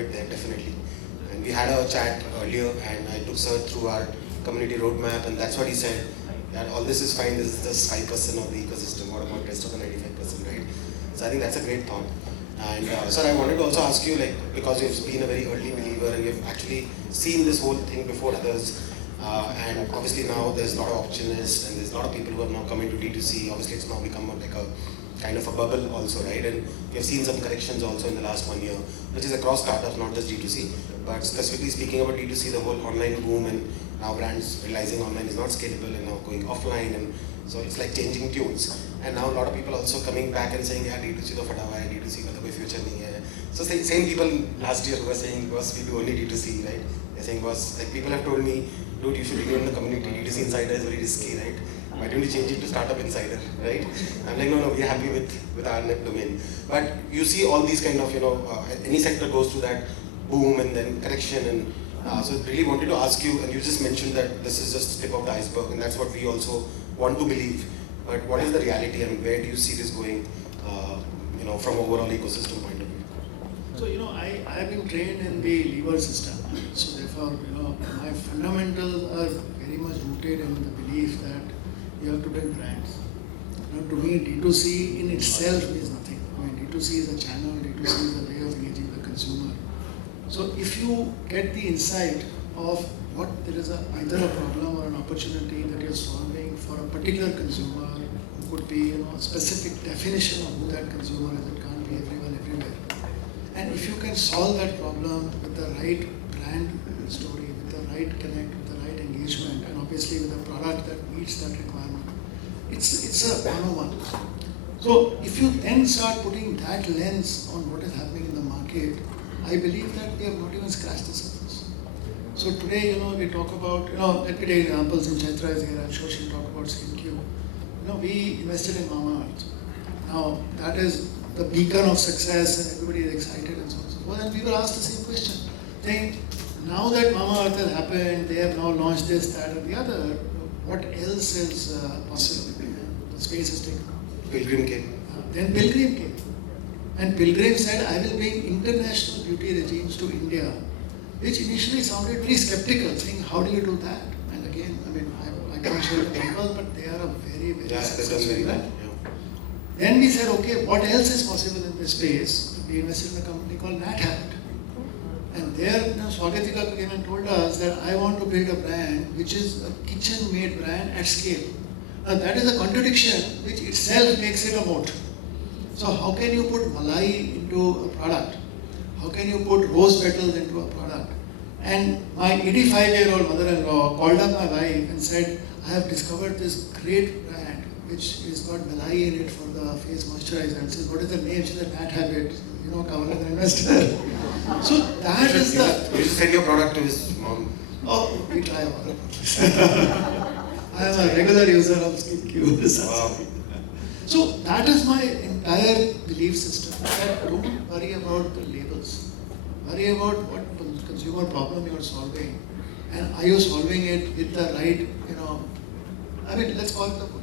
it there, definitely. And we had a chat earlier, and I took Sir through our community roadmap, and that's what he said, that all this is fine, this is just 5% of the ecosystem, what about the rest of the 95%, right? So I think that's a great thought. And sir, I wanted to also ask you, like, because you've been a very early believer and you've actually seen this whole thing before others, and obviously now there's a lot of opportunists and there's a lot of people who have now come into D2C. Obviously it's now become like a kind of a bubble also, right? And we've seen some corrections also in the last 1 year, which is across startups, not just D2C. But specifically speaking about D2C, the whole online boom, and now brands realizing online is not scalable and now going offline, and so it's like changing tunes. And now a lot of people also coming back and saying, yeah, D2C to fata hua hai, D2C ka to koi future nahi hai. So same people last year who were saying, boss, we do only D2C, right? They're saying, boss, like people have told me, dude, you should rename the community. D2C Insider is very risky, right? Why don't you change it to Startup Insider, right? I'm like, no, we're happy with our net domain. But you see all these kind of, any sector goes through that boom and then correction, and so really wanted to ask you, and you just mentioned that this is just the tip of the iceberg, and that's what we also want to believe. But what is the reality, and where do you see this going, from overall ecosystem point of view? So, I have been trained in the lever system. So therefore, my fundamentals are very much rooted in the belief that you have to build brands. To me, D2C in itself is nothing. I mean, D2C is a channel, D2C is a way of engaging the consumer. So if you get the insight of what there is either a problem or an opportunity that you're solving for a particular consumer, who could be a specific definition of who that consumer is, it can't be everyone everywhere. And if you can solve that problem with the right brand story, with the right connect, with the right engagement, and obviously with a product that meets that requirement, it's a 101. So if you then start putting that lens on what is happening in the market, I believe that we have not even scratched the surface. So today, we talk about, let me take examples. In Chaitra is here, I'm sure she'll talk about CNQ. We invested in Mamaearth. Now, that is the beacon of success, and everybody is excited and so on and so forth. And we were asked the same question, saying, now that Mamaearth has happened, they have now launched this, that, and the other, what else is possible? The space is taken. Pilgrim came. Then Pilgrim came. And Pilgrim said, I will bring international beauty regimes to India, which initially sounded very skeptical, saying, how do you do that? And again, I can't share the numbers, but they are a very, very successful brand. Then we said, okay, what else is possible in this space? We invested in a company called NatHabit. And there, Swagatika came and told us that I want to build a brand which is a kitchen-made brand at scale. Now that is a contradiction which itself makes it a moat. So how can you put malai into a product? How can you put rose petals into a product? And my 85-year-old mother-in-law called up my wife and said, I have discovered this great brand which has got malai in it for the face moisturizer. And says, what is the name? She said, NatHabit. Cover as an investor. So that is the... You should send your product to his mom. Oh, we try all of this. I am a regular user of CNQ. Wow. So that is my entire belief system. That don't worry about the labels. Worry about what consumer problem you are solving, and are you solving it with the right, let's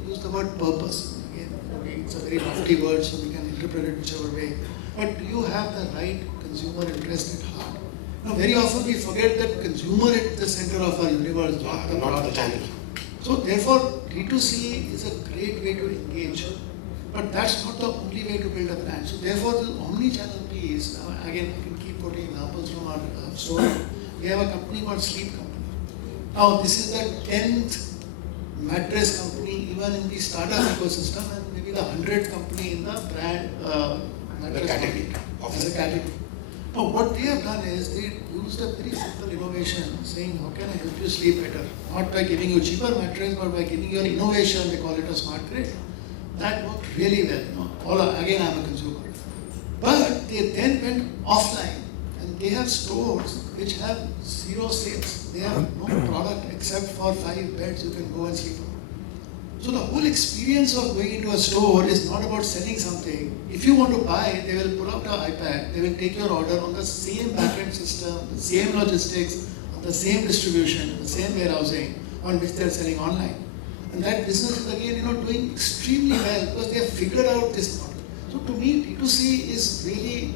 use the word purpose. Again, it's a very lofty word, so we can interpret it whichever way. But do you have the right consumer interest at heart? Now, very often we forget that consumer at the center of our universe, not the channel. So therefore, D2C is a great way to engage. But that's not the only way to build a brand. So therefore, the omni-channel piece, again, I can keep putting examples from our story. We have a company called Sleep Company. Now, this is the 10th mattress company even in the startup ecosystem, and maybe the 100th company in the brand mattress category. As a category. Now, what they have done is they used a very simple innovation, saying, how can I help you sleep better? Not by giving you cheaper mattress, but by giving you an innovation. They call it a smart grid. That worked really well. Again, I'm a consumer. But they then went offline, and they have stores which have zero sales. They have no product except for 5 beds you can go and sleep on. So the whole experience of going into a store is not about selling something. If you want to buy, they will pull out an iPad, they will take your order on the same backend system, the same logistics, the same distribution, the same warehousing on which they are selling online. And that business is again, doing extremely well because they have figured out this model. So to me, D2C is really,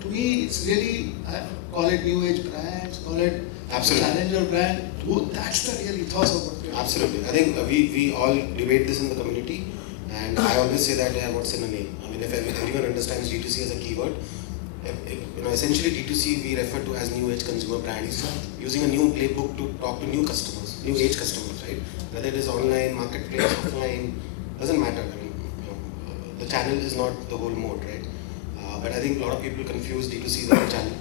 To me, it's really, I call it new age brands, call it challenger brand. That's the real ethos of what we are. Absolutely. I think we all debate this in the community, and I always say that, yeah, what's in a name? I mean, if everyone understands D2C as a keyword, essentially D2C we refer to as new age consumer brands, using a new playbook to talk to new customers, new age customers, right? Whether it is online, marketplace, offline, doesn't matter. I mean, the channel is not the whole mode, right? But I think a lot of people confuse D2C with the channel.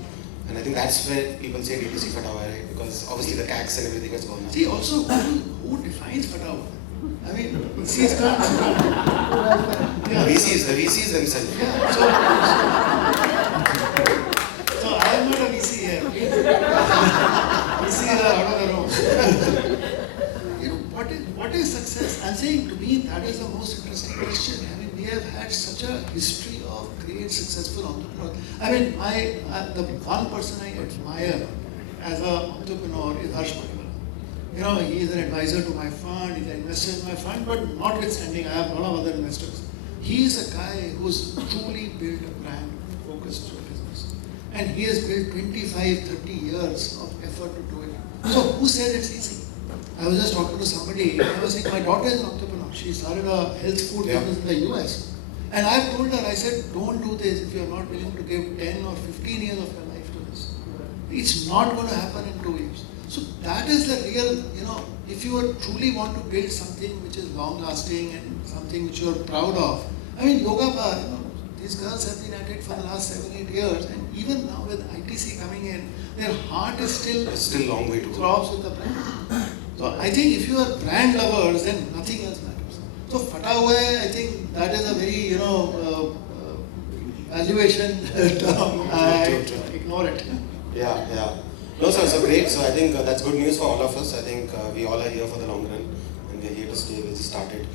And I think that's where people say D2C Fata Hua, right? Because obviously the CACs and everything has gone up. See, also, who defines Fata Hua? I mean, VCs can't. The VCs themselves. Yeah, so I am not a VC here. VCs are out of the room. What is success? I'm saying, to me, that is the most interesting question. I mean, we have had such a history of great successful entrepreneurs. I mean, the one person I admire as an entrepreneur is Harsh Pariwal. He is an advisor to my fund, he's an investor in my fund, but notwithstanding, I have a lot of other investors. He is a guy who's truly built a brand focused business. And he has built 25, 30 years of effort to do it. So who said it's easy? I was just talking to somebody, I was saying, my daughter is an entrepreneur. She started a health food business in the US. And I've told her, I said, don't do this if you're not willing to give 10 or 15 years of your life to this. It's not going to happen in 2 years. So that is the real, if you truly want to build something which is long lasting and something which you're proud of. I mean, Yoga Bar, these girls have been at it for the last 7-8 years, and even now with ITC coming in, their heart is still a long way to go. Throbs with the brand. So I think if you are brand lovers, then nothing else matters. So Fata Hua, I think that is a very, valuation term. I ignore it. Yeah. No, sir, so great. So I think that's good news for all of us. I think we all are here for the long run, and we're here to stay. We just started.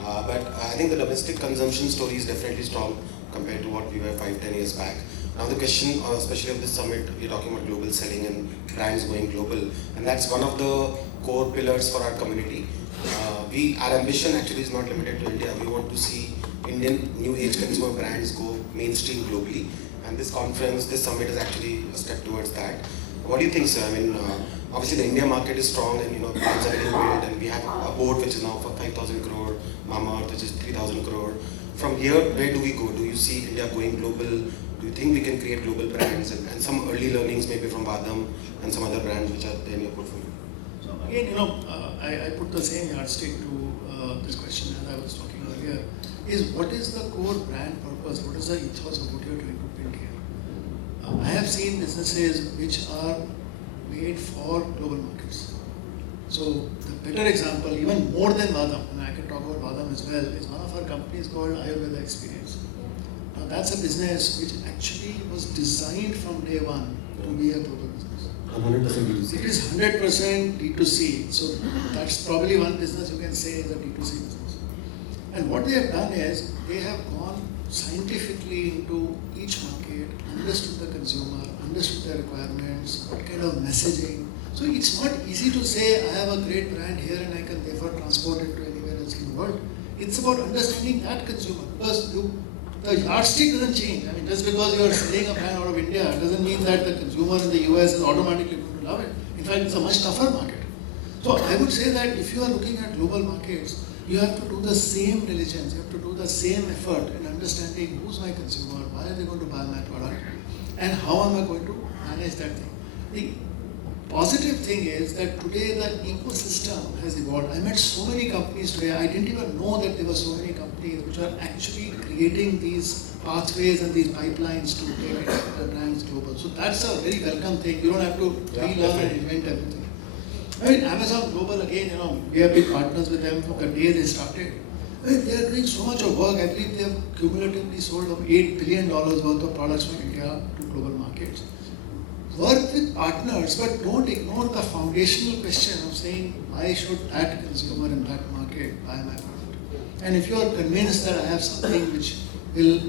But I think the domestic consumption story is definitely strong compared to what we were 5-10 years back. Now the question, especially of this summit, we're talking about global selling and brands going global, and that's one of the core pillars for our community. Our ambition actually is not limited to India. We want to see Indian new age consumer brands go mainstream globally, and this conference, this summit is actually a step towards that. What do you think, sir? I mean, obviously the India market is strong, and brands are getting built, and we have a board which is now for 5,000 crore, Mamaearth which is 3,000 crore. From here, where do we go? Do you see India going global? Do you think we can create global brands and some early learnings maybe from Vadam and some other brands which are there in your portfolio? So again, I put the same yardstick to this question as I was talking earlier, is what is the core brand purpose? What is the ethos of what you're trying to build here? I have seen businesses which are made for global markets. So the better example, even more than Vadam, and I can talk about Vadam as well, is one of our companies called Ayurveda Experience. Now that's a business which actually was designed from day one to be a global business. 100% D2C. It is 100% D2C. So that's probably one business you can say is a D2C business. And what they have done is they have gone scientifically into each market, understood the consumer, understood their requirements, what kind of messaging. So it's not easy to say I have a great brand here and I can therefore transport it to anywhere else in the world. It's about understanding that consumer, because the yardstick doesn't change. I mean, just because you are selling a brand out of India doesn't mean that the consumer in the US is automatically going to love it. In fact, it's a much tougher market. So I would say that if you are looking at global markets, you have to do the same diligence, you have to do the same effort in understanding who's my consumer, why are they going to buy my product, and how am I going to manage that thing. The positive thing is that today the ecosystem has evolved. I met so many companies today, I didn't even know that there were so many companies which are actually creating these pathways and these pipelines to take the brands global. So that's a very welcome thing. You don't have to relearn and invent everything. I mean, Amazon Global, again, we have been partners with them from the day they started. I mean, they are doing so much of work. I believe they have cumulatively sold of $8 billion worth of products from India to global markets. Work with partners, but don't ignore the foundational question of saying, why should that consumer in that market buy my product? And if you are convinced that I have something which will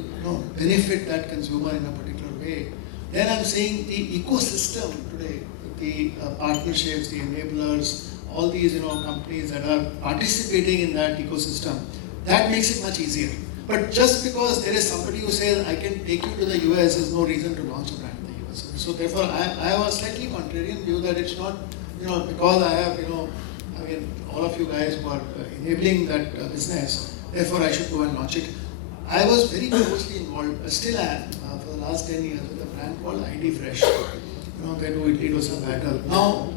benefit that consumer in a particular way, then I'm saying the ecosystem today, the partnerships, the enablers, all these companies that are participating in that ecosystem, that makes it much easier. But just because there is somebody who says, I can take you to the US is no reason to launch a brand in the US. So therefore, I have a slightly contrarian view that it's not, because I have, all of you guys who are enabling that business, therefore I should go and launch it. I was very closely involved, still am, for the last 10 years with a brand called ID Fresh. They do idli dosa batter. Now,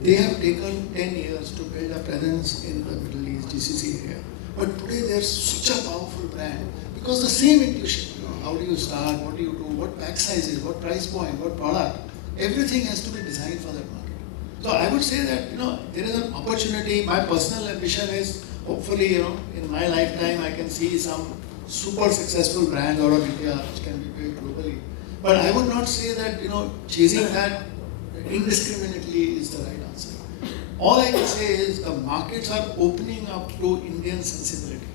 they have taken 10 years to build a presence in the Middle East, GCC area. But today they're such a powerful brand because the same intuition, how do you start, what do you do, what pack size is, what price point, what product, everything has to be designed for that market. So I would say that, there is an opportunity. My personal ambition is hopefully, in my lifetime I can see some super successful brand out of India which can be built globally. But I would not say that, chasing that indiscriminately is the right answer. All I can say is the markets are opening up to Indian sensibility.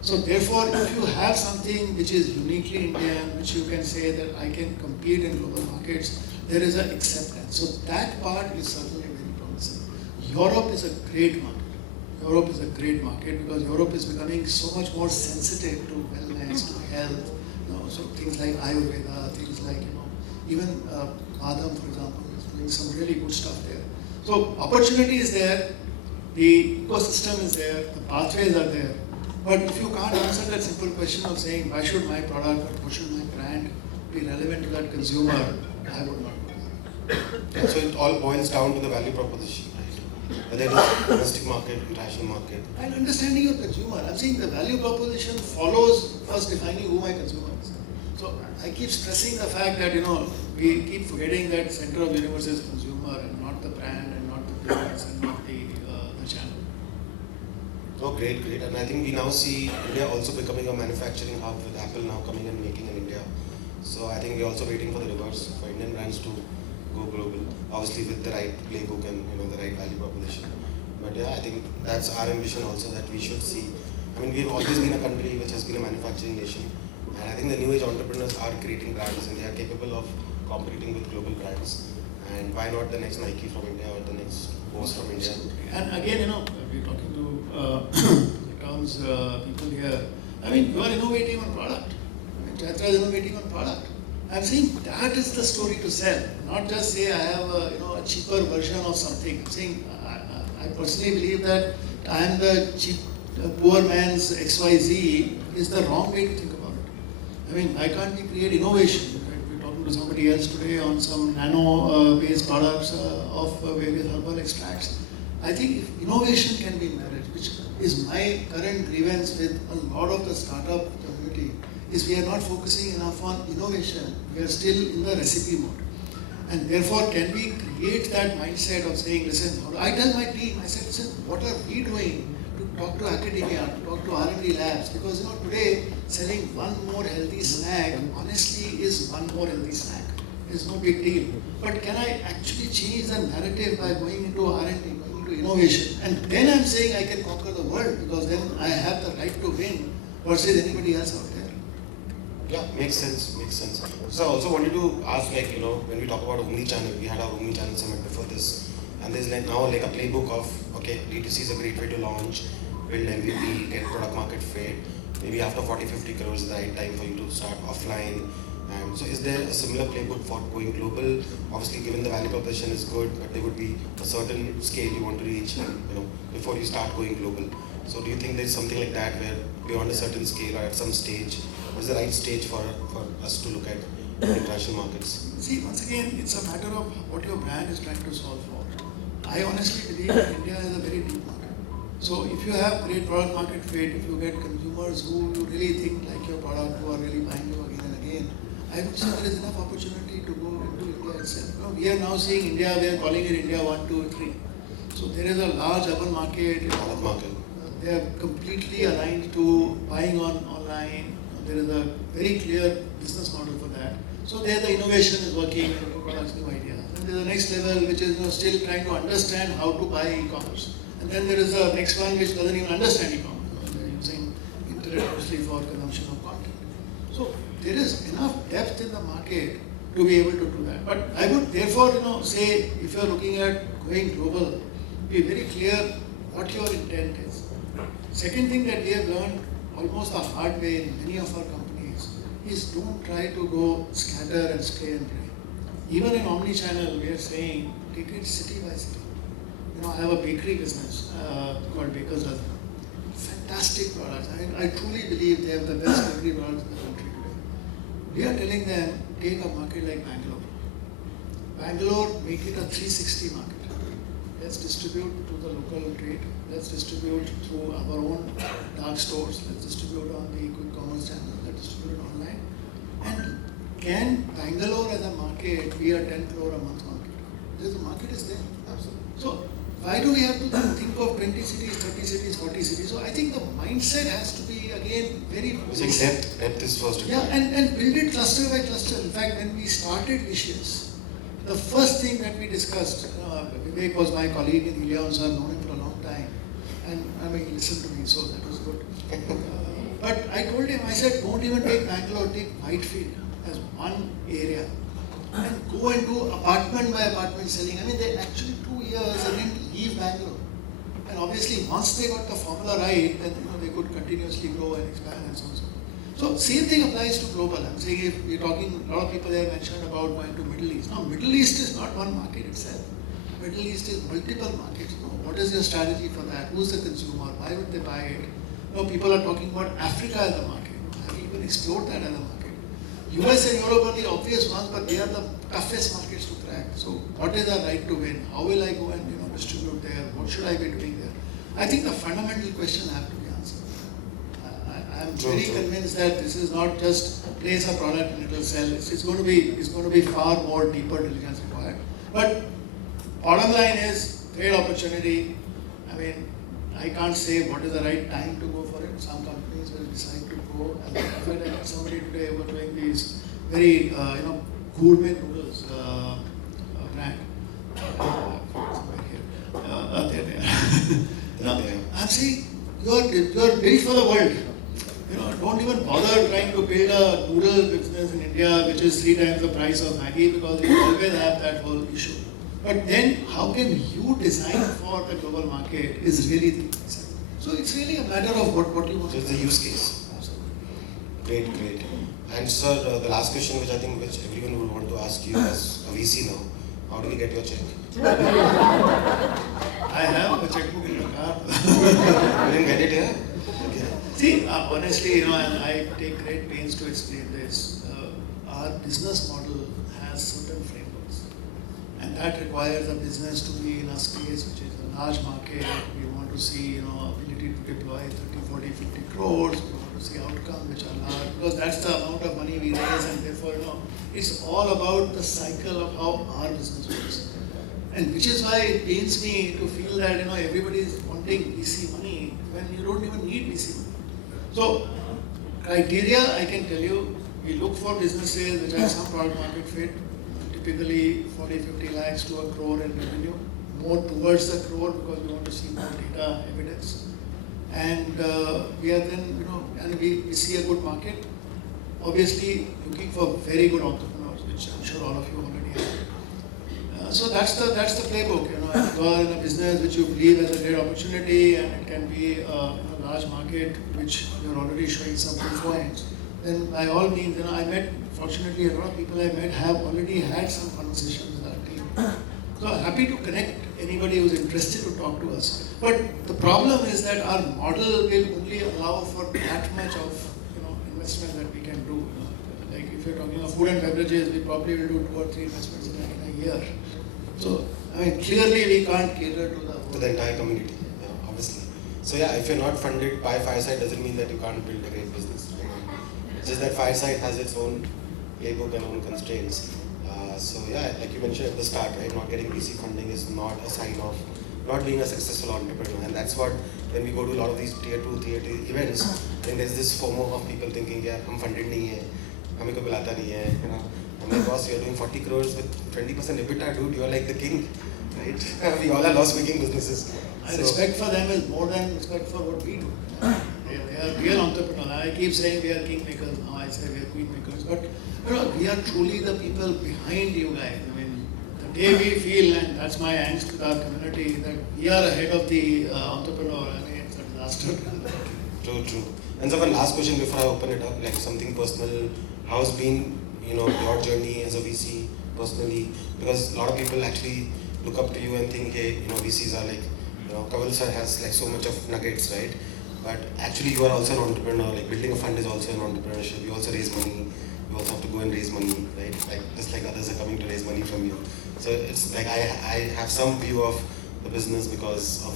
So therefore, if you have something which is uniquely Indian, which you can say that I can compete in global markets, there is an acceptance. So that part is certainly very promising. Europe is a great market. Europe is a great market because Europe is becoming so much more sensitive to wellness, to health. So things like Ayurveda, things like, even Badam, for example, is doing some really good stuff there. So opportunity is there, the ecosystem is there, the pathways are there. But if you can't answer that simple question of saying, why should my product or why should my brand be relevant to that consumer, I would not do that. So it all boils down to the value proposition, right? Whether it is domestic market, international market. And understanding your consumer. I'm saying the value proposition follows first defining who my consumer is. So I keep stressing the fact that, we keep forgetting that center of universe is consumer and not the brand and not the business and not the channel. Oh, great. And I think we now see India also becoming a manufacturing hub with Apple now coming and making in India. So I think we're also waiting for the reverse, for Indian brands to go global, obviously with the right playbook and the right value proposition. But yeah, I think that's our ambition also, that we should see. I mean, we've always been a country which has been a manufacturing nation, and I think the new age entrepreneurs are creating brands and they are capable of competing with global brands. And why not the next Nike from India or the next Bose from India? And again, we're talking to terms people here. I mean, you are innovating on product. I mean, Chaitra is innovating on product. I'm saying that is the story to sell, not just say I have a cheaper version of something. I'm saying I personally believe that I am the cheap, poor man's XYZ is the wrong way to think about it. I mean, why can't we create innovation? Right? We're talking to somebody else today on some nano-based products of various herbal extracts. I think if innovation can be encouraged, which is my current grievance with a lot of the startup community, is we are not focusing enough on innovation. We are still in the recipe mode. And therefore, can we create that mindset of saying, listen, I tell my team, I said, listen, what are we doing to talk to academia, to talk to R&D labs? Because today, selling one more healthy snack, honestly, is one more healthy snack. It's no big deal. But can I actually change the narrative by going into R&D, going into innovation? And then I'm saying I can conquer the world, because then I have the right to win versus anybody else out there. Yeah, makes sense. So I also wanted to ask, when we talk about omni-channel, we had our omni-channel summit before this, and there's now a playbook of, okay, D2C is a great way to launch, build MVP, get product market fit, maybe after 40-50 crores is the right time for you to start offline. And so is there a similar playbook for going global? Obviously, given the value proposition is good, but there would be a certain scale you want to reach, before you start going global. So do you think there's something like that where beyond a certain scale or at some stage, what is the right stage for us to look at international markets? See, once again, it's a matter of what your brand is trying to solve for. I honestly believe that India is a very deep market. So if you have great product market fit, if you get consumers who you really think like your product, who are really buying you again and again, I would say there is enough opportunity to go into India itself. We are now seeing India, we are calling it India 1, 2, 3. So there is a large urban market. They are completely aligned to buying online. There is a very clear business model for that. So there the innovation is working, new products, new ideas. And there is the next level which is still trying to understand how to buy e-commerce. And then there is the next one which doesn't even understand e-commerce. They are using internet mostly for consumption of content. So there is enough depth in the market to be able to do that. But I would therefore say if you are looking at going global, be very clear what your intent is. Second thing that we have learned almost the hard way in many of our companies is don't try to go scatter and spray and pray. Even in omni-channel, we are saying take it city by city. I have a bakery business called Baker's Dozen. Fantastic products. I truly believe they have the best bakery products in the country today. We are telling them, take a market like Bangalore. Bangalore, make it a 360 market. Let's distribute to the local trade. Let's distribute through our own dark stores. Let's distribute on the quick commerce channel. Let's distribute online. And can Bangalore as a market be a 10 crore a month market? Because the market is there. Absolutely. So why do we have to think of 20 cities, 30 cities, 40 cities? So I think the mindset has to be again very basic. Depth is first. Yeah, and build it cluster by cluster. In fact, when we started Vicious, the first thing that we discussed, Vivek was my colleague in Helion, so I've known him for a long time. And I mean, he listened to me, so that was good. But I told him, I said, don't even take Bangalore, take Whitefield as one area. And go and do apartment by apartment selling. I mean, they actually 2 years they didn't leave Bangalore. And obviously, once they got the formula right, then they could continuously grow and expand and so on. So same thing applies to global. I'm saying if we're talking, a lot of people there mentioned about going to Middle East. Now, Middle East is not one market itself. Middle East is multiple markets. What is your strategy for that? Who's the consumer? Why would they buy it? People are talking about Africa as a market. Have you even explored that as a market? US and Europe are the obvious ones, but they are the toughest markets to crack. So what is our right to win? How will I go and distribute there? What should I be doing there? I think the fundamental question have to be answered. I'm very convinced that this is not just place a product and it will sell. It's going to be far more deeper diligence required. But bottom line is great opportunity. I mean, I can't say what is the right time to go for it. Some companies will decide to go. And in fact, I met somebody today who was doing these very gourmet noodles brand. Somewhere here. There they are. Now, I'm saying you're built for the world. Don't even bother trying to build a noodle business in India which is 3 times the price of Maggi, because you always have that whole issue. But then how can you design for the global market is really the thing. So it's really a matter of what you want. Just the use case. Absolutely. Great. And sir, the last question which everyone would want to ask you as a VC now, how do we get your check? I have a checkbook in the car. You didn't get it here? Okay. See, honestly, and I take great pains to explain this. Our business model has certain frameworks, and that requires a business to be in a space which is a large market. We want to see, ability to deploy 30, 40, 50 crores. We want to see outcomes which are large, because that's the amount of money we raise, and therefore, it's all about the cycle of how our business works. And which is why it pains me to feel that everybody is wanting VC money when you don't even need VC money. So criteria, I can tell you, we look for businesses which have some product market fit, typically 40, 50 lakhs to a crore in revenue, more towards the crore because we want to see more data evidence. And we are then, and we see a good market. Obviously looking for very good entrepreneurs, which I'm sure all of you already have. So that's the playbook. If you are in a business which you believe has a great opportunity and it can be a large market which you're already showing some proof points, then by all means, fortunately a lot of people I met have already had some conversations with our team. So happy to connect anybody who's interested to talk to us. But the problem is that our model will only allow for that much of investment that we can do. Like if you're talking of food and beverages, we probably will do 2 or 3 investments in a year. So, clearly we can't cater to the entire community, obviously. So if you're not funded by Fireside, doesn't mean that you can't build a great business. Right? It's just that Fireside has its own playbook and own constraints. Like you mentioned at the start, right? Not getting VC funding is not a sign of not being a successful entrepreneur. And that's what, when we go to a lot of these tier 2 events, then there's this FOMO of people thinking, हम funded नहीं है, हमें कोई बुलाता नहीं है, Oh my boss, you're doing 40 crores with 20% EBITDA, dude, you're like the king, right? We all are loss-making businesses. Respect for them is more than respect for what we do. They are real entrepreneurs. I keep saying we are kingmakers, now I say we are queenmakers. But we are truly the people behind you guys. The day we feel, and that's my angst with our community, that we are ahead of the entrepreneur, it's a disaster. True. And so one last question before I open it up, like something personal. How's been, your journey as a VC personally? Because a lot of people actually look up to you and think, hey, VCs are like, Kanwal sir has like so much of nuggets, right? But actually you are also an entrepreneur. Like building a fund is also an entrepreneurship. You also raise money. You also have to go and raise money, right? Like just like others are coming to raise money from you. So it's like I have some view of the business because of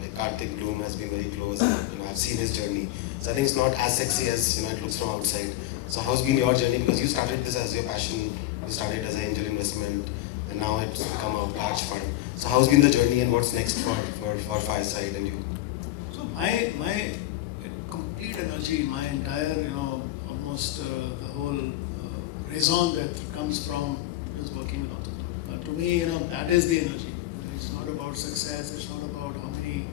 like Karthik Bloom has been very close. And, I've seen his journey. So I think it's not as sexy as it looks from outside. So how's been your journey? Because you started this as your passion. You started as an angel investment, and now it's become a large fund. So how's been the journey, and what's next for Fireside and you? So my complete energy, my entire almost the whole raison that comes from just working with entrepreneurs. To me, that is the energy. It's not about success. It's not about how many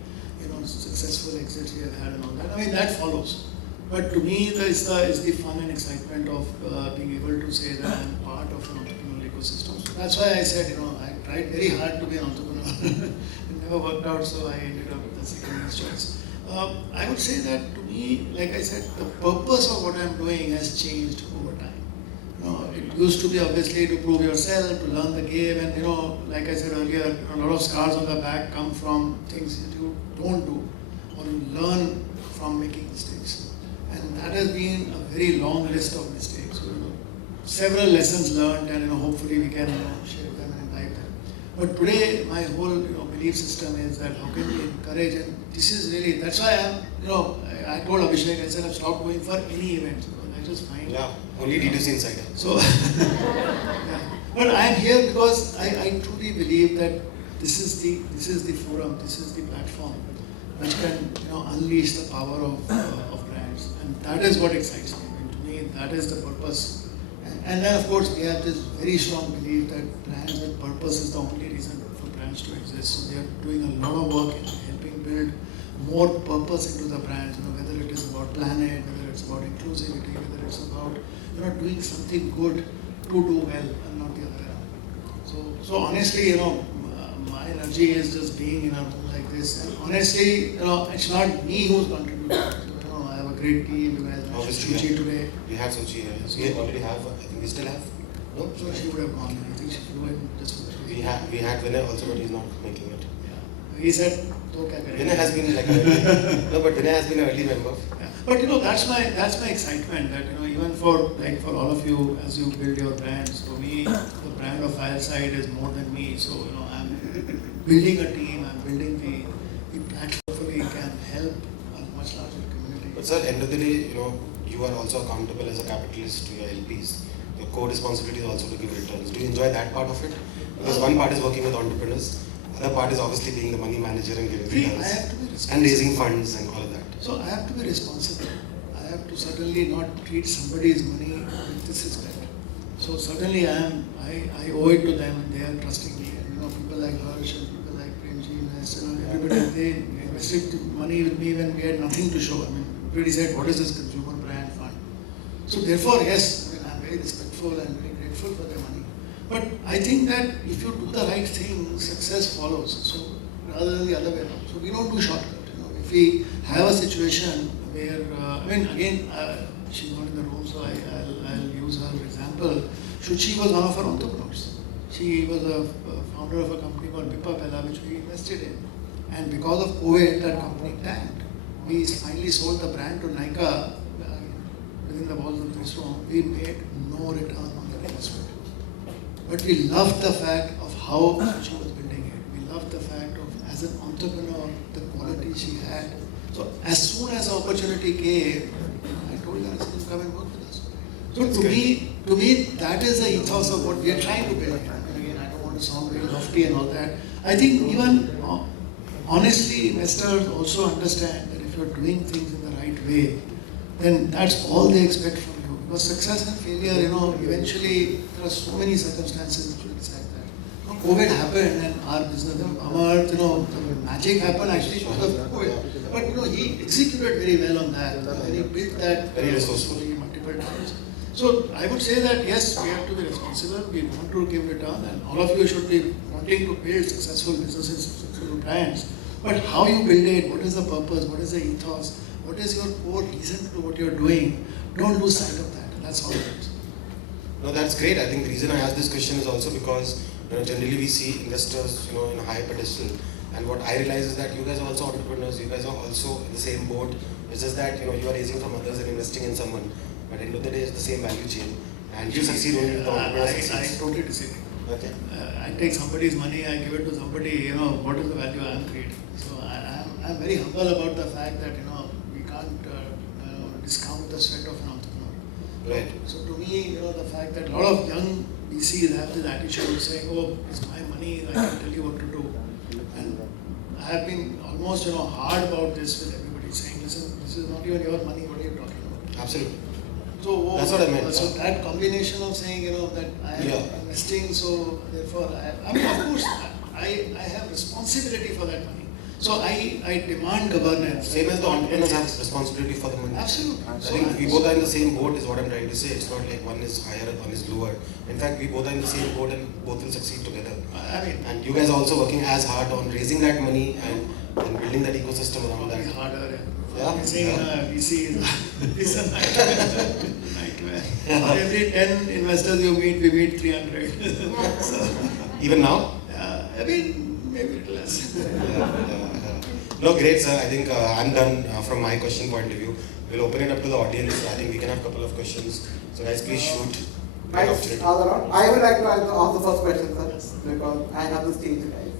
successful exits we have had and all that. I mean, that follows. But to me, it's the fun and excitement of being able to say that I'm part of an entrepreneurial ecosystem. So that's why I said, I tried very hard to be an entrepreneur. It never worked out, so I ended up with the second best choice. I would say that to me, like I said, the purpose of what I'm doing has changed over time. It used to be obviously to prove yourself, to learn the game, and like I said earlier, a lot of scars on the back come from things that you don't do, or you learn from making mistakes. And that has been a very long list of mistakes. Several lessons learned, and hopefully we can share them and imbibe them. But today, my whole belief system is that how can we encourage, and this is really, that's why I told Abhishek, I said I've stopped going for any events because I just find only D2C Insider. So, yeah. But I am here because I truly believe that this is the forum, this is the platform which can unleash the power of brands, and that is what excites me. And to me, that is the purpose. And then of course we have this very strong belief that brands with purpose is the only reason for brands to exist. So they are doing a lot of work in helping build more purpose into the brands. Whether it is about planet, whether it's about inclusivity, whether it's about doing something good to do well and not the other way around. So honestly, my energy is just being in a room like this. And honestly, it's not me who's contributing. I have a great team. You guys mentioned Suchi today. We had Suchi here. So we already have. I think we still have. No, so she would have gone. I think she flew in just. We had Vinay also, but he's not making it. Yeah. He said, Vinay has been like but Vinay has been an early member. Yeah. But that's my excitement that even for all of you as you build your brands. For me, the brand of Fireside is more than me. So I'm building a team. I'm building the platform hopefully can help a much larger community. But sir, end of the day, you are also accountable as a capitalist to your LPs. Your core responsibility is also to give returns. Do you enjoy that part of it? Because one part is working with entrepreneurs, other part is obviously being the money manager and giving returns. I have to be responsible. And raising funds and all of that. So I have to be responsible. I have to certainly not treat somebody's money with disrespect. So certainly I owe it to them, and they are trusting me. And people like Harsh and people like Premji and everybody, they invested money with me when we had nothing to show. Everybody said, what is this consumer brand fund? So therefore, yes, I'm very respectful and very grateful for their money. But I think that if you do the right thing, success follows. So rather than the other way around. So we don't do shortcut. If we have a situation where, again, she's not in the room, so I'll use her example. Shuchi was one of our entrepreneurs. She was a founder of a company called Bippa Bella, which we invested in. And because of COVID, that company tanked. We finally sold the brand to Nykaa within the walls of this room. We made no return on that investment. But we loved the fact of how she was building it. We loved the fact of, as an entrepreneur, the quality she had. So as soon as the opportunity came, I told her, to come and work with us. So to me, that is the ethos of what we are trying to build. Again, I don't want to sound very lofty and all that. I think even honestly, investors also understand that if you're doing things in the right way, then that's all they expect from you. Because success and failure, eventually there are so many circumstances which will decide that. COVID happened and our business, Amar, the magic happened actually because of COVID. But he executed very well on that. And he built that very resourcefully multiple times. So I would say that yes, we have to be responsible. We want to give return, and all of you should be wanting to build successful businesses, successful brands. But how you build it, what is the purpose, what is the ethos, what is your core reason to what you're doing, don't lose sight of that. That's all it is. No, that's great. I think the reason I asked this question is also because generally we see investors in a high pedestal, and what I realize is that you guys are also entrepreneurs. You guys are also in the same boat. It's just that you are raising from others and investing in someone. But at the end of the day, it's the same value chain, and you succeed only if the entrepreneur succeeds. I totally disagree. Okay. I take somebody's money, I give it to somebody. What is the value I am creating? So I'm very humble about the fact that we can't discount the sweat of an entrepreneur. Right. So to me, the fact that a lot of young VCs have this attitude of saying, "Oh, it's my money, I can tell you what to do." And I have been almost hard about this with everybody, saying, "Listen, this is not even your money. What are you talking about?" Absolutely. So that's what I meant. So that combination of saying that I am investing, so therefore I mean, of course I have responsibility for that money. So I demand governance. Same as the entrepreneurs have responsibility for the money. Absolutely. I think we both are in the same boat is what I'm trying to say. It's not like one is higher and one is lower. In fact, we both are in the same boat and both will succeed together. I mean, and you guys are also working as hard on raising that money and building that ecosystem around that. Harder. Yeah. Saying VC is a nightmare. For every 10 investors you meet, we meet 300. So, even now? I mean, maybe less. No, great, sir. I think I'm done from my question point of view. We'll open it up to the audience. I think we can have a couple of questions. So guys, please shoot. I would like to ask the first question, sir, because I have the stage, guys.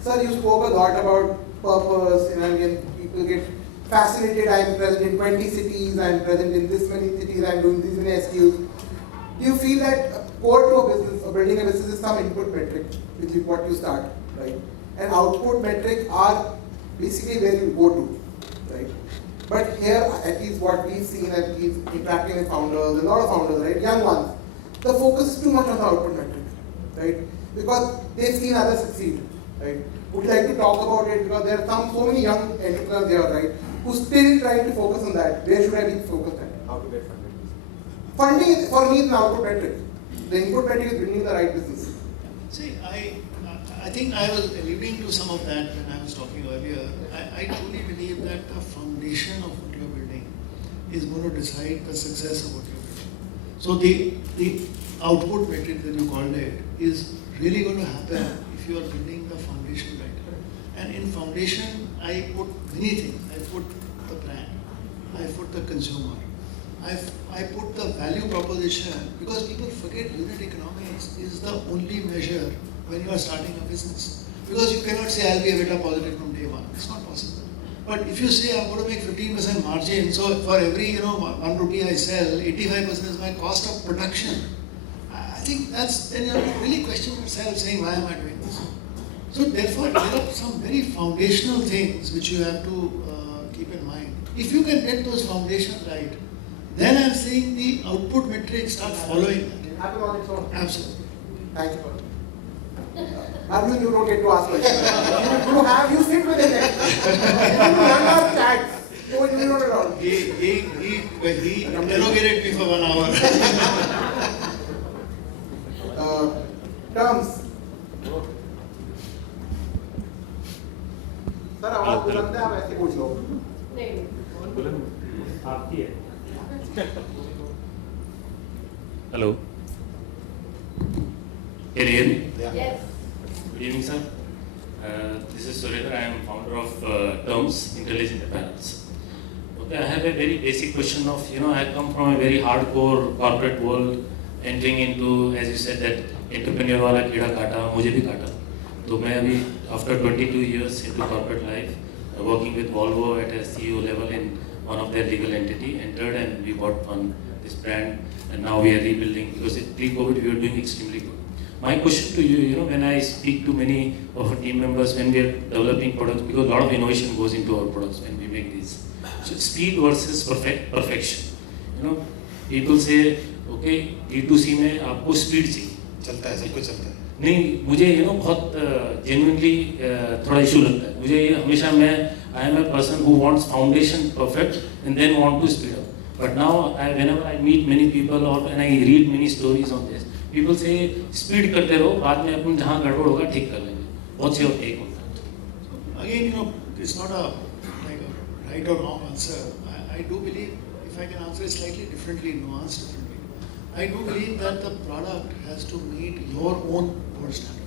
Sir, you spoke a lot about purpose, and people get fascinated. I'm present in 20 cities, I'm present in this many cities, I'm doing this many SKUs. Do you feel that core to a business, or building a business, is some input metric, which is what you start, right? And output metrics are basically where you go to, right? But here, at least what we've seen, at least interacting with founders, a lot of founders, right, young ones, the focus is too much on the output metric, right? Because they've seen others succeed, right? Would you like to talk about it? Because there are so many young entrepreneurs here, right, who still trying to focus on that. Where should I be focused on? How to get funding? Funding, for me, is an output metric. The input metric is building the right business. See, I think I was alluding to some of that when I was talking earlier. I truly believe that the foundation of what you're building is going to decide the success of what you're building. So the output metric that you called it is really going to happen if you are building the foundation right. And in foundation, I put many things. I put the brand, I put the consumer, I put the value proposition, because people forget unit economics is the only measure when you are starting a business. Because you cannot say I'll be EBITDA positive from day one. It's not possible. But if you say I'm going to make 15% margin, so for every 1 rupee I sell, 85% is my cost of production. I think then you have to really question yourself, saying why am I doing this? So therefore, there are some very foundational things which you have to keep in mind. If you can get those foundations right, then I'm saying the output metrics start following. Happen on its own. Absolutely. Thank you. Arjun, you don't get to ask questions. You sit with him. You run our chats. No, you don't at all. He interrogated me for 1 hour. Terms. Sir आवाज बुलंद है, आप ऐसे पूछ लो. बुलंद आपकी है. Hello. Can you hear me? Yeah. Yes. Good evening, sir. This is Surendra. I am founder of Terms Intelligent Apparels. Okay, I have a very basic question of, I come from a very hardcore corporate world, entering into, as you said, that entrepreneur वाला कीड़ा काटा, मुझे भी काटा. तो मैं अभी after 22 years into corporate life, working with Volvo at a CEO level in one of their legal entity, entered and we bought this brand, and now we are rebuilding, because pre-COVID we were doing extremely good. My question to you, when I speak to many of our team members when we are developing products, because a lot of innovation goes into our products when we make these. So speed versus perfection. People say, okay, D2C में आपको speed चाहिए. चलता है, सब कुछ चलता है. नहीं, मुझे बहुत genuinely थोड़ा issue लगता है. मुझे हमेशा I am a person who wants foundation perfect and then want to speed up. But now, whenever I meet many people or when I read many stories on this, people say, speed करते रहो, बाद में अपन जहाँ गड़बड़ होगा ठीक कर लेंगे. What's your take on that? Again, it's not like a right or wrong answer. I do believe, if I can answer it slightly differently, nuanced differently, I do believe that the product has to meet your own gold standard.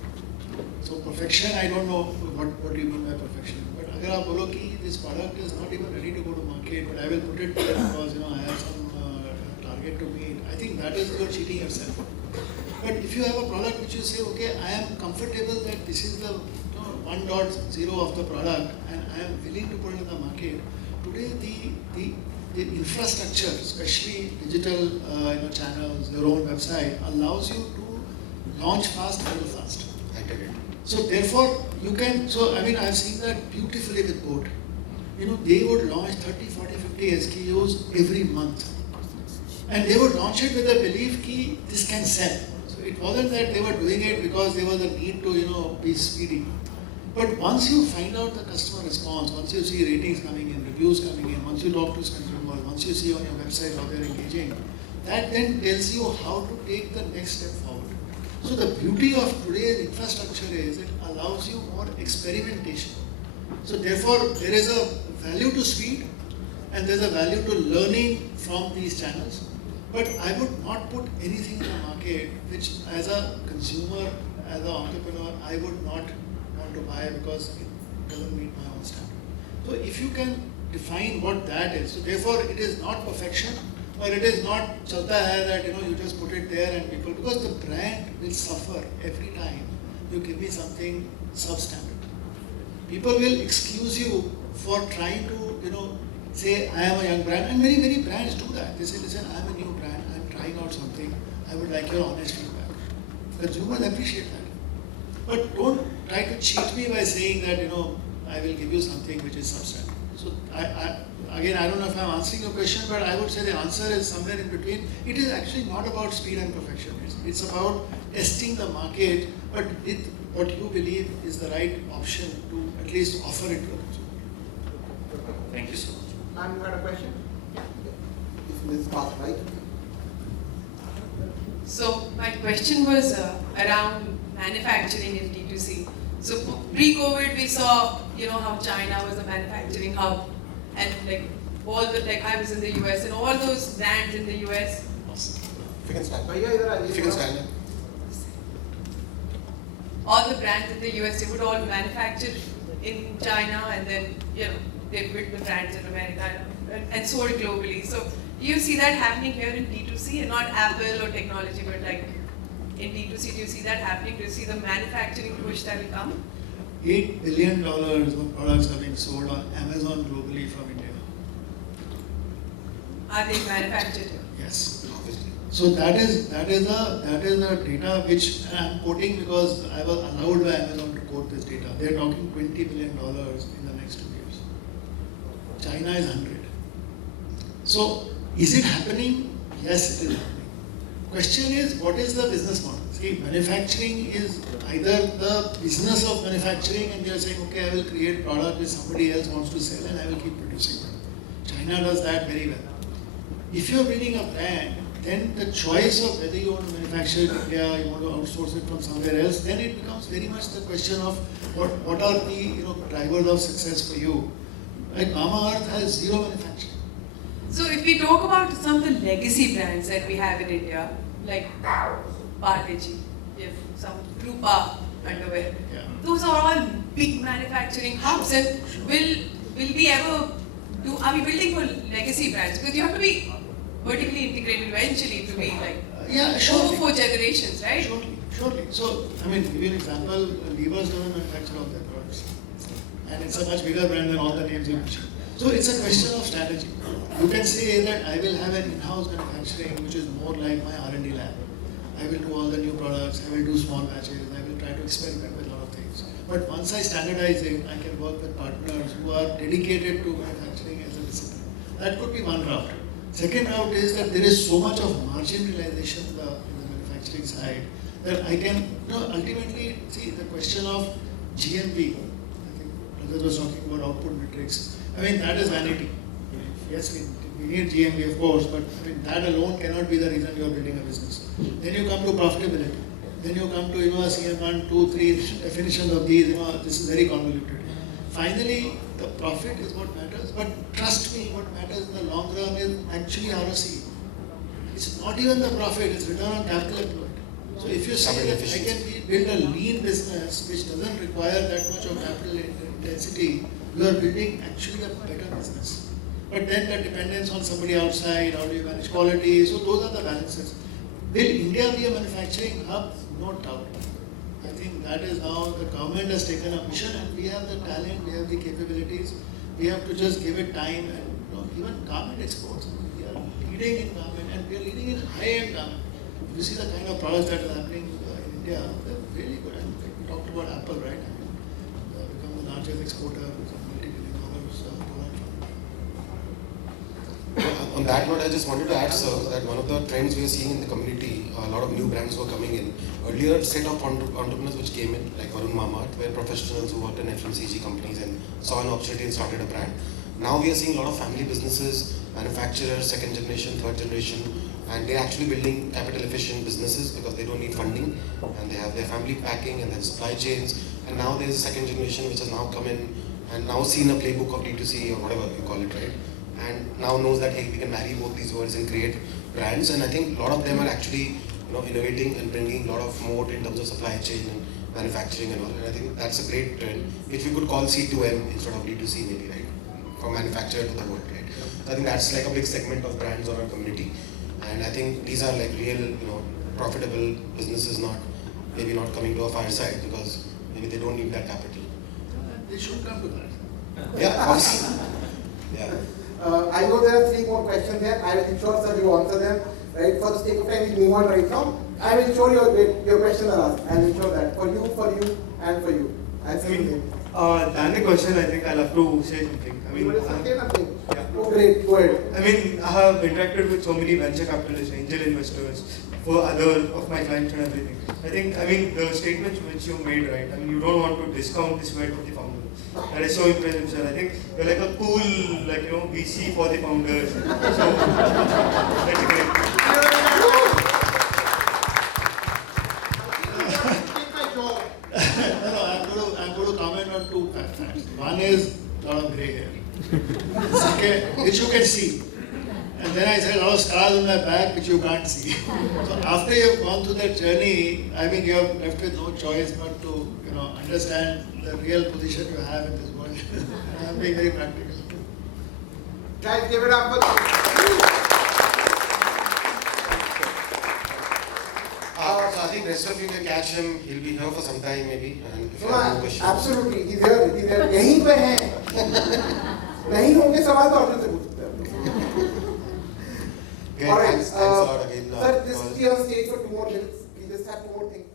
So perfection, I don't know what do you mean by perfection. But agar aap bolo ki this product is not even ready to go to market, but I will put it there because I have some target to meet, I think that is you're cheating yourself. But if you have a product which you say, okay, I am comfortable that this is the 1.0 of the product and I am willing to put it in the market, today the infrastructure, especially digital channels, your own website, allows you to launch fast, fail fast. I get it. So therefore, you can, I've seen that beautifully with Boat. They would launch 30, 40, 50 SKUs every month. And they would launch it with the belief that this can sell. So it wasn't that they were doing it because there was a need to, be speedy. But once you find out the customer response, once you see ratings coming in, reviews coming in, once you talk to consumers, once you see on your website how they're engaging, that then tells you how to take the next step forward. So the beauty of today's infrastructure is it allows you more experimentation. So therefore, there is a value to speed and there's a value to learning from these channels. But I would not put anything in the market which as a consumer, as an entrepreneur, I would not want to buy because it doesn't meet my own standard. So if you can define what that is, so therefore it is not perfection, or it is not chalta hai that you just put it there and people, because the brand will suffer every time you give me something substandard. People will excuse you for trying to say I am a young brand, and many brands do that. They say, listen, I am a new brand, I am trying out something, I would like your honest feedback. Consumers appreciate that. But don't try to cheat me by saying that I will give you something which is substandard. So again, I don't know if I am answering your question, but I would say the answer is somewhere in between. It is actually not about speed and perfection. It's about testing the market, but with what you believe is the right option to at least offer it to a consumer. Thank you so much. Ma'am, you had a question? This is fast, right? So my question was around manufacturing in D2C. So pre-COVID, we saw how China was a manufacturing hub, and I was in the US, and all those brands in the US. If you can stand. If If you can stand. All the brands in the US, they would all manufacture in China, and then they built the brands in America and sold globally. So do you see that happening here in D2C, and not Apple or technology, but like in D2C, do you see that happening? Do you see the manufacturing push that will come? $8 billion of products are being sold on Amazon globally from India. Are they manufactured here? Yes. Obviously. So that is the data which I'm quoting because I was allowed by Amazon to quote this data. They're talking $20 billion in the next 2 years. China is 100. So is it happening? Yes, it is happening. Question is, what is the business model? See, manufacturing is either the business of manufacturing and they're saying, okay, I will create product which somebody else wants to sell and I will keep producing it. China does that very well. If you're building a brand, then the choice of whether you want to manufacture in India, you want to outsource it from somewhere else, then it becomes very much the question of what are the drivers of success for you. Like Mama Earth has zero manufacturing. So if we talk about some of the legacy brands that we have in India, like Parle-G, some Rupa underwear, Yeah. those are all big manufacturing hubs, and will we ever do, are we building for legacy brands? Because you have to be vertically integrated eventually to be like Yeah, surely. over 4 generations, right? Surely. So, give you an example, Levers doesn't manufacture all their products. And it's a much bigger brand than all the names you mentioned. So it's a question of strategy. You can say that I will have an in-house manufacturing which is more like my R&D lab. I will do all the new products, I will do small batches, I will try to experiment with a lot of things. But once I standardize it, I can work with partners who are dedicated to manufacturing as a discipline. That could be one route. Second route is that there is so much of margin realization in the manufacturing side that I can ultimately see the question of GMV. I think Rajat was talking about output metrics. That is vanity. Yes, we need GMV of course, but that alone cannot be the reason you are building a business. Then you come to profitability. Then you come to a CM1, 2, 3 definitions of these. This is very convoluted. finally the profit is what matters. But trust me, what matters in the long run is actually ROC. It's not even the profit, it's return on capital employed. So if you say that I can build a lean business which doesn't require that much of capital intensity, you are building actually a better business. But then the dependence on somebody outside, how do you manage quality, so those are the balances. Will India be a manufacturing hub? No doubt. I think that is now the government has taken a mission and we have the talent, we have the capabilities. We have to just give it time and even garment exports. We are leading in garment and we are leading in high-end garment. If you see the kind of products that are happening in India, they're really good. And like we talked about Apple, right? I mean, become the largest exporter with a multi-billion dollars product. On that note, I just wanted to add, sir, that one of the trends we are seeing in the community, a lot of new brands were coming in. Earlier, set of entrepreneurs which came in, like Varun Mamath, were professionals who worked in FMCG companies and saw an opportunity and started a brand. Now we are seeing a lot of family businesses, manufacturers, second generation, third generation, and they're actually building capital efficient businesses because they don't need funding and they have their family packing and their supply chains. And now there's a second generation which has now come in and now seen a playbook of D2C or whatever you call it, right? And now knows that, hey, we can marry both these worlds and create brands. And I think a lot of them are actually innovating and bringing a lot of moat in terms of supply chain and manufacturing and all. And I think that's a great trend, which we could call C2M instead of D2C maybe, right? From manufacturer to the world, right? So I think that's like a big segment of brands on our community. And I think these are like real, profitable businesses, maybe not coming to a fireside because maybe they don't need that capital. They should come to that. Yeah, obviously. Yeah. I know there are 3 more questions here. I will ensure, sir, you answer them. Right? For the sake of time, we move on right now. I will ensure your questions are asked. I will ensure that for you, and for you. Than the question, I think I'll have to say something. You want to say something? Yeah. Oh, great. Go ahead. I mean, I have interacted with so many venture capitalists, angel investors, for other of my clients and everything. I mean, the statements which you made, right? I mean, you don't want to discount this weight for the founder. That is so impressive, sir. I think you're like a cool, VC for the founders. So, that's great. I'm going to comment on 2 facts. One is a lot of grey hair. Second, which you can see. And then I said a lot of scars on my back which you can't see. So after you've gone through that journey, I mean you have left with no choice but to understand the real position you have in this world. And I'm being very practical. Guys, give it up for So I think rest of you can catch him. He'll be here for some time maybe. And if you have more questions. Absolutely. He's here. यहीं पे हैं. नहीं होंगे सवाल तो अर्जुन से पूछ सकते हैं. Okay, All right. thanks a lot again. Sir, just be on stage for 2 more minutes. We just have 2 more things.